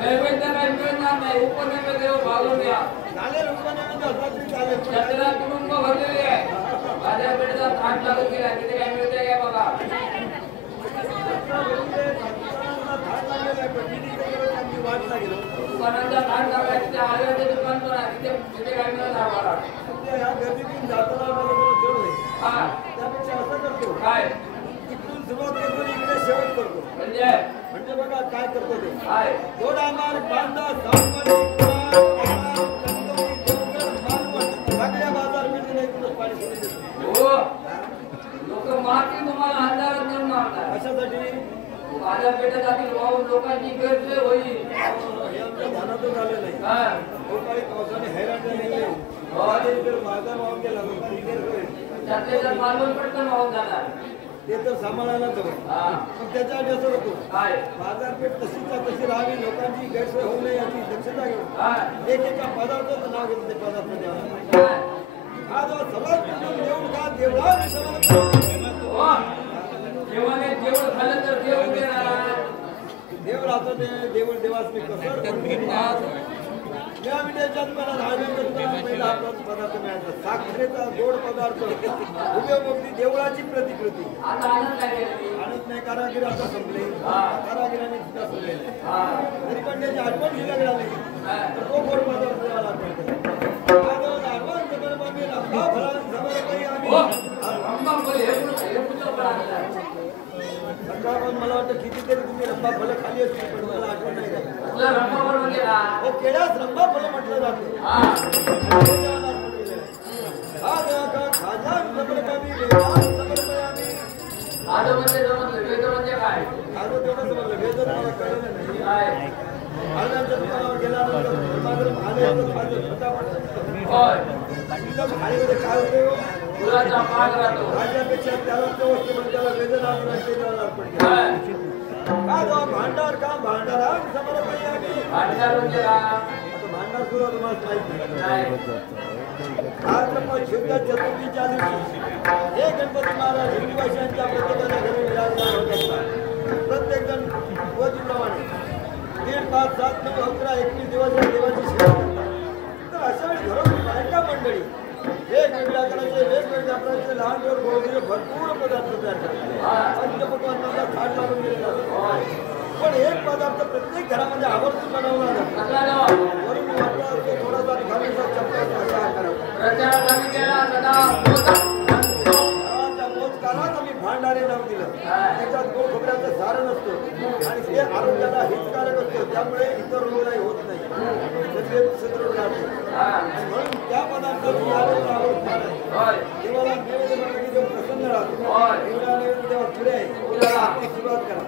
नैवेद्य नाही उपनैवेद्य भागवून घ्या. चालेल उपनैवेद्य असला तरी चालेल. ताट लागून गेला तिथे काय मिळतंय काय बघा दुकानाचा ताट लागला तिथे आयुर्वेदिक दुकान पण आहे तिथे काय मिळत आम्हाला या गर्दीतून जाताना आम्हाला जड होईल हा त्यापेक्षा असं करतो काय इकडून सुरुवात करतो इकडे शेवट करतो म्हणजे बघा काय करतो ते काय थोडा मार बांधा सावंत सगळ्या बाजारपेठेला इकडून पाणी सोडून हो लोक मारतील तुम्हाला अंधारात नेऊन मारतात कशासाठी बाजारपेठेतील वाहून लोकांची गैरसोय होईल हे आमच्या ध्यानातच आलं नाही हा काही पावसाने हैराण झालेले माझा वाहून गेला त्यातले जर मालवण पटकन वाहून जाणार ते तर सांभाळायला जवळ पण त्याच्याआधी असं होतो काय बाजारपेठ तशीच्या तशी राहावी लोकांची गैरसोय होऊ नये याची दक्षता घेऊन एकेका पदार्थाचं नाव घेतलं ते पदार्थ द्यावा हा जो समाज देऊन का देवळा देवाने देऊळ खाल्लं तर देव देणार देव राहतो ते देऊळ देवास मी कसं या विड्याच्यात मला राजन पहिला आपला पदार्थ मिळायचा साखरेचा गोड पदार्थ उपयोगी देवळाची प्रतिकृती आता आनंद काय आणत नाही कारागीर आता संपले कारागिरांनी सुद्धा संपले तरी पण त्याची आठवण दिला मिळाली तर तो गोड पदार्थ देवाला मला वाटतं कितीतरी तुम्ही रंबा फल खाली असतील पण मला आठवण नाही हो केळ्यास रंबा फल म्हटलं जातं काय होते राजापेक्षा त्याला तो वस्तू म्हणजे त्याला वेदना भांडार का भांडारा भांडार भांडार सुद्धा तुम्हाला माहिती आज शुद्ध चतुर्थीच्या दिवशी हे गणपती महाराज हिंदीवासियांच्या प्रत्येकाच्या घरी विराजमान होत असतात प्रत्येक जण वधूप्रमाणे 3, 5, 7, 9, 11, 21 दिवस या देवाची सेवा करतात तर अशा वेळी घरोघरी बायका मंडळी वेगवेगळ्या आकाराचे वेगवेगळ्या प्रकारचे लहान गोड गोळी भरपूर पदार्थ तयार करतात पंचपक्वान्नाचा थाट लागून गेलेला पण एक पदार्थ प्रत्येक घरामध्ये आवर्जून बनवला जातो वरून वाटला थोडासा घालूचा चपटा असा त्या मोजकालाच आम्ही भांडारे नाव दिलं त्याच्यात गोड खोबऱ्याचं सारण असतं आणि ते आरोग्याला हितकारक असतं त्यामुळे इतर रोगराई होत नाही सुदृढ राहते म्हणून त्या पदार्थाची आवड देवाला नैवेद्य म्हणलं की देव प्रसन्न राहतो एवढ्या नैवेद्य देवा पुढे आहे सुरुवात करा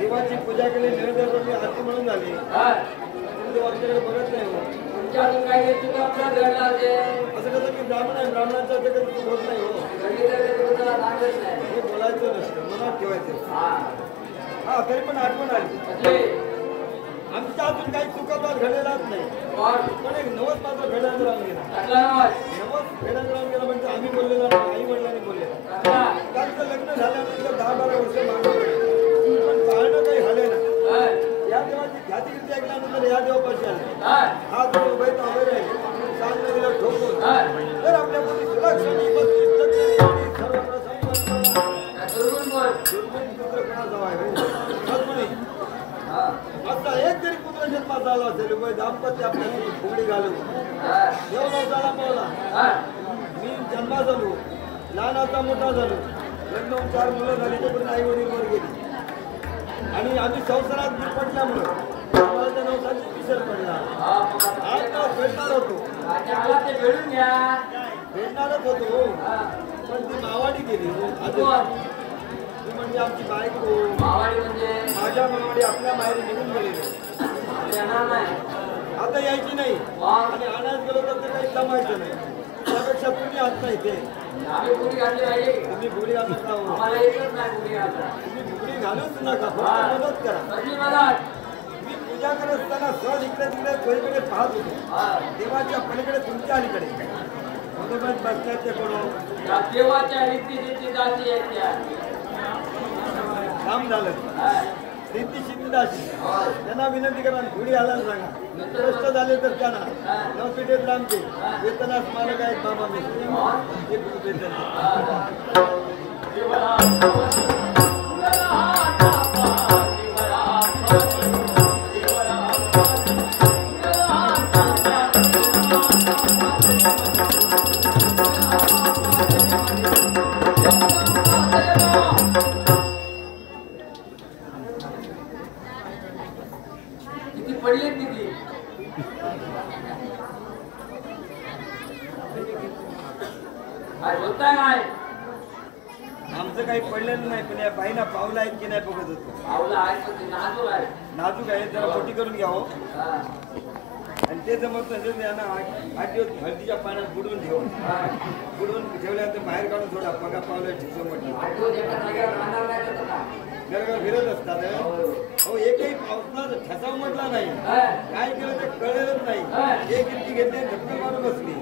देवाची पूजा केली नैवेद्य आरती म्हणून झाली बघत नाही असं कसं की ब्राह्मण आहे ब्राह्मणांचा होत नाही हो हे बोलायचं नसतं मनात ठेवायचं हा तरी पण आठवण आली आमच्या अजून काही चुकापात घडलेलाच नाही पण एक नवस मात्र फेड्यात राहून गेला नवस फेड्यात राहून गेला म्हणजे आम्ही बोललेला आई वडिलांनी बोललेला त्यांचं लग्न झाल्यानंतर 10-12 वर्ष मागे पण पाळणं काही हले ना या देवाची ख्याती किती ऐकला हा जो उभे वगैरे सामने दिलं ठोकून तर आपल्या मुली सुरक्षा नाही सर्वत्र आता एक जरी पुत्र जन्मात झाला असेल दाम्पत्य आपल्या फुगडी घालून देव झाला पावला मी जन्मात झालो लहानाचा मोठा झालो लग्न 4 मुलं झाली तोपर्यंत आई वडील वर गेली आणि आम्ही संसारात पडल्यामुळं आम्हाला त्या नवसाची विसर पडला आता भेटणार होतो भेटणारच होतो पण ती मावाडी गेली ती म्हणजे आमची बायको माझ्या मावाडी आपल्या माहेरी निघून गेलेली आता यायची नाही आणि आणायला गेलो तर ते काही जमायचं नाही त्यापेक्षा तुम्ही आता इथे तुम्ही फुगडी घालत तुम्ही फुगडी घालूच नका मदत करा मी पूजा करत असताना सहज इकडे तिकडे सोयीकडे पाहत होतो देवाच्या पलीकडे तुमच्या अलीकडे बरोबर बसल्यात ते कोण देवाच्या रीती काम झालं रीती शिंदाशी त्यांना विनंती करा फुगडी घालायला सांगा कष्ट झाले तर त्यांना नवपेठेत लांबचे वेतनास मला काय बाबा मी पडले किती होता नाही आमचं काही पडलेलं नाही पण या बाईना पावलं आहेत की नाही बघत होतो पावलं आहे नाजूक आहे जरा मोठी करून घ्यावं आणि ते जमत नसेल यांना 8 दिवस हळदीच्या पाण्यात बुडवून बुडवून ठेवल्यानंतर बाहेर काढून थोडा पगा पावलं ठिकतो म्हटलं घर फिरत असतात हो एकही पावसाचा ठसाव म्हटला नाही काय केलं ते कळलेलंच नाही एक गिरकी घेतली धक्का मारून बसली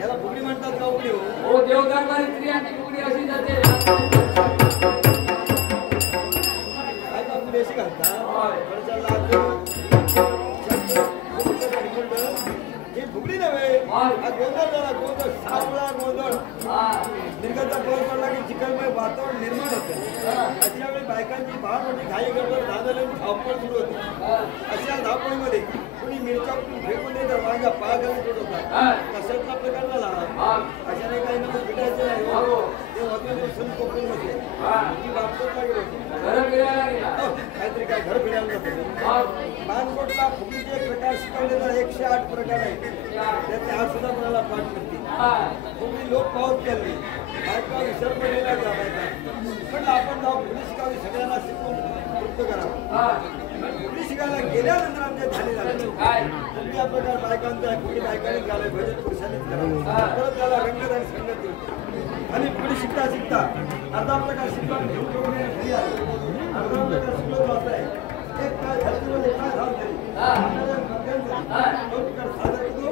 याला फुगडी म्हणतात का उघडी हो देवदरबारी स्त्रियांची फुगडी अशी जाते काय का फुगडी अशी घालता ही फुगडी नव्हे हा गोंधळ झाला गोंधळ सापळा गोंधळ निर्गतचा पाऊस पडला की चिखलमय वातावरण निर्माण होतं अशा वेळी बायकांची फार मोठी घाई गडबड धावले धावपळ सुरू होते अशा धावपळीमध्ये कुणी मिरच्या फेकून देत माझ्या पायाखाली होतात कशातला प्रकार झाला अशाने काही नको फिटायचे नाही ते वधूने सून कोकून बसले ती वापरत लागली होती काहीतरी काय घर फिरायला जातो बाणकोटला फुगडीचे एक प्रकार शिकवलेला 108 प्रकार आहे त्याचे आज सुद्धा कोणाला पाठ करते फुगडी लोक पाहत केली बायका विसर पडलेला म्हटलं आपण जाऊ फुगडी शिकावी सगळ्यांना शिकून तृप्त करावं फुगडी शिकायला गेल्यानंतर आमच्या झाले फुगडी हा प्रकार बायकांचा आहे फुगडी बायकांनीच घालाय भजन पुरुषांनीच करावं परत त्याला रंगत आणि संगत येते आणि फुगडी शिकता शिकता अर्धा प्रकार शिकला घरी आलो अर्धा प्रकार शिकलो जात आहे एक काय धरतीमध्ये काय झालं तरी दोन प्रकार सादर करतो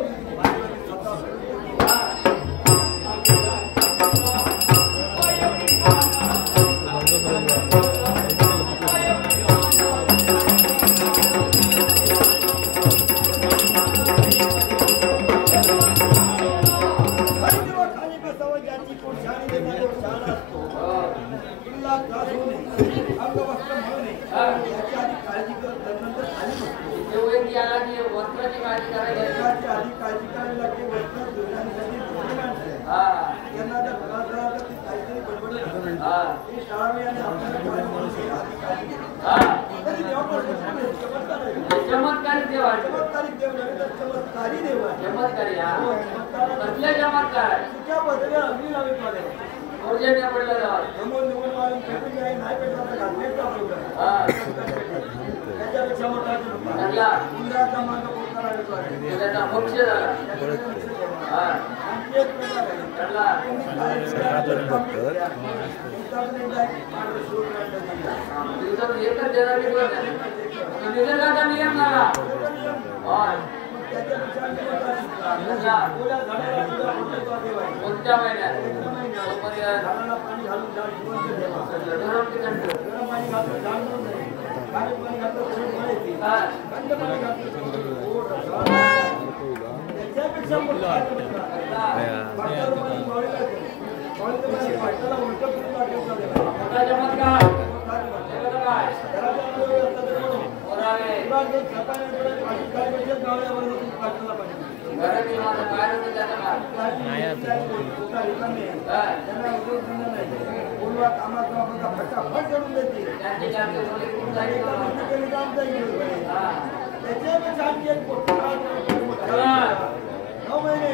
चमत्कारी देव चमत्कारी देव चमत्कारी कसले चमत्कार औषध पडलं त्याच्यापेक्षा मोठा इंद्राचा मार्ग मोक्ष झाला निसर्गाचा नियम झाला कोणत्या महिन्यात त्याच्यापेक्षा मोठा फटाफट करून देते त्याच्यापेक्षा आणखी एक मोठा 9 महिने